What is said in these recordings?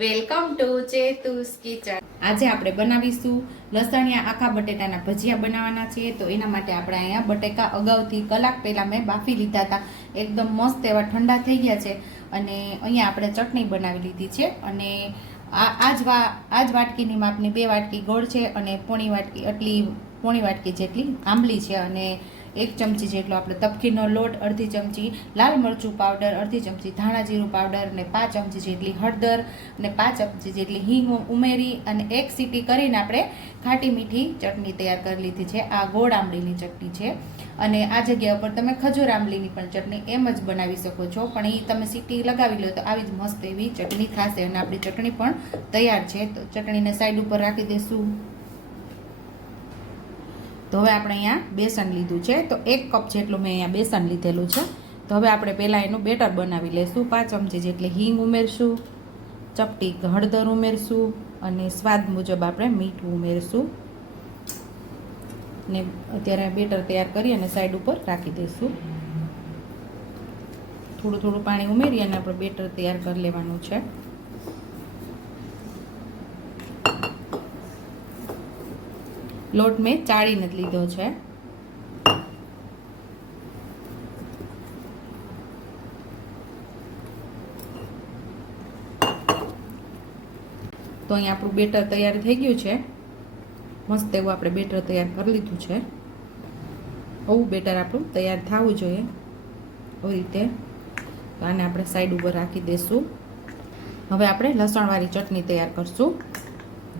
Welcome to ચેતુસ kitchen. આજે આપણે બનાવીશું લસણિયા આખા બટેટાના ભજીયા બનાવવાના છીએ. તો એના માટે આપણે અહીંયા બટેકા અગાઉથી કલાક પહેલાં મેં બાફી લીધા હતા. એકદમ મસ્ત એવા ઠંડા થઈ ગયા છે. અને અહીંયા આપણે ચટણી બનાવી લીધી છે. અને આ આ જ વા આ જ વાટકીની માપની બે વાટકી ગોળ છે અને પોણી વાટકી, આટલી પોણી વાટકી જેટલી આંબલી છે. અને એક ચમચી જેટલો આપણે તપકીનો લોટ, અડધી ચમચી લાલ મરચું પાવડર અડધી ચમચી ધાણા જીરું પાવડર અને પાંચ ચમચી જેટલી હળદર અને પાંચ ચમચી જેટલી હિંગ ઉમેરી અને એક સીટી કરીને આપણે ખાટી મીઠી ચટણી તૈયાર કરી લીધી છે. આ ગોળ આંબલીની ચટણી છે. અને આ જગ્યા ઉપર તમે ખજૂર આંબલીની પણ ચટણી એમ જ બનાવી શકો છો. પણ એ તમે સીટી લગાવી લો તો આવી જ મસ્ત એવી ચટણી થશે અને આપણી ચટણી પણ તૈયાર છે. તો ચટણીને સાઈડ ઉપર રાખી દઈશું. તો હવે આપણે અહીંયા બેસન લીધું છે. તો એક કપ જેટલું મેં અહીંયા બેસન લીધેલું છે. તો હવે આપણે પહેલાં એનું બેટર બનાવી લઈશું પાંચ ચમચી જેટલી હિંગ ઉમેરશું, ચપટી હળદર ઉમેરશું અને સ્વાદ મુજબ આપણે મીઠું ઉમેરશું. ને અત્યારે બેટર તૈયાર કરી અને સાઈડ ઉપર રાખી દઈશું. થોડું થોડું પાણી ઉમેરી અને આપણે બેટર તૈયાર કરી લેવાનું છે. લોટ મેં ચાળીને જ લીધો છે. તો અહીંયા આપણું બેટર તૈયાર થઈ ગયું છે. મસ્ત એવું આપણે બેટર તૈયાર કરી લીધું છે. આવું બેટર આપણું તૈયાર થવું જોઈએ. આવી રીતે. આને આપણે સાઈડ ઉપર રાખી દઈશું હવે આપણે લસણવાળી ચટણી તૈયાર કરશું.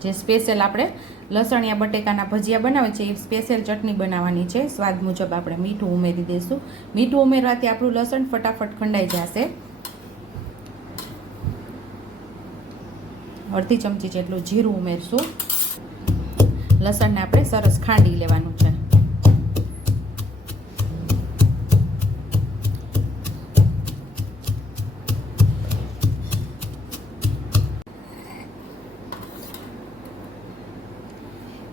જે સ્પેશિયલ આપણે લસણિયા, બટેકાના ભજીયા બનાવે છે, એ સ્પેશિયલ ચટણી બનાવવાની છે. સ્વાદ મુજબ આપણે મીઠું ઉમેરી દઈશું. મીઠું ઉમેરવાથી આપણું લસણ ફટાફટ ખંડાઈ જશે. અડધી ચમચી જેટલું જીરું ઉમેરશું. લસણને આપણે સરસ ખાંડી લેવાનું છે.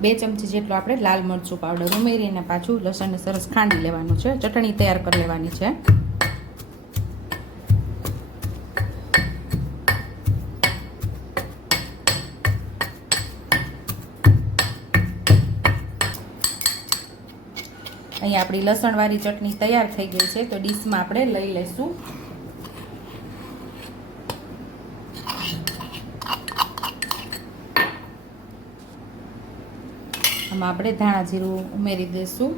બે ચમચી જેટલું આપણે લાલ મરચું પાવડર ઉમેરીને પાછું લસણને સરસ ખાંડી લેવાનું છે. ચટણી તૈયાર કરી લેવાની છે. અહીંયા આપણી લસણવાળી ચટણી તૈયાર થઈ ગઈ છે, તો ડીશમાં આપણે લઈ લઈશું આમાં આપણે ધાણા જીરું ઉમેરી દઈશું.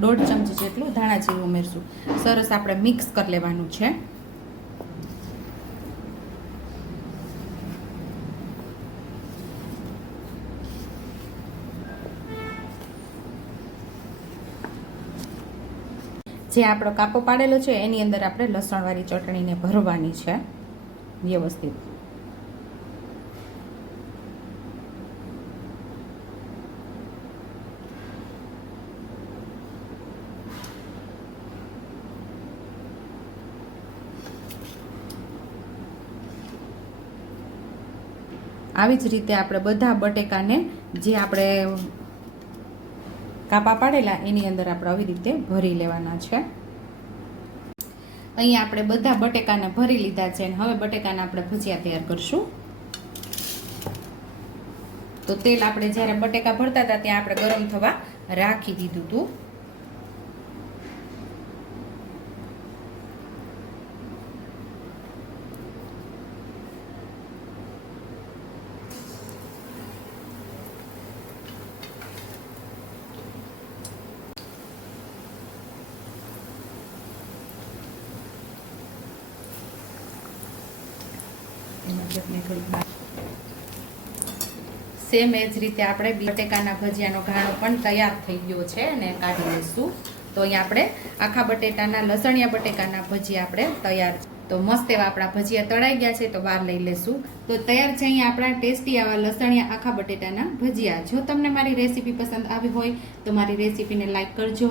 દોઢ ચમચી જેટલું ધાણા જીરું ઉમેરશું. સરસ આપણે મિક્સ કરી લેવાનું છે. જે આપણો કાપો પાડેલો છે, એની અંદર આપણે લસણવાળી ચટણીને ભરવાની છે વ્યવસ્થિત. આવી જ રીતે આપણે બધા બટેકાને જે આપણે કાપા પાડેલા, એની અંદર આપણે આવી રીતે ભરી લેવાના છે. અહીંયા આપણે બધા બટેકાને ભરી લીધા છે અને હવે બટેકાના આપણે ભજીયા તૈયાર કરશું. તો તેલ આપણે જ્યારે બટેકા ભરતા હતા, ત્યાં આપણે ગરમ થવા રાખી દીધું હતું. ચટણી થોડીક સેમ એ જ રીતે આપણે બટેકાના ભજીયાનો ઘાણો પણ તૈયાર થઈ ગયો છે અને કાઢી લઈશું. તો અહીંયા આપણે આખા બટેટાના, લસણિયા બટેકાના ભજીયા આપણે તૈયાર. તો મસ્ત એવા આપણા ભજીયા તળાઈ ગયા છે તો બહાર લઈ લેશું તો તૈયાર છે અહીંયા આપણા ટેસ્ટી આવા લસણિયા આખા બટેટાના ભજીયા. જો તમને મારી રેસીપી પસંદ આવી હોય તો મારી રેસીપીને લાઈક કરજો.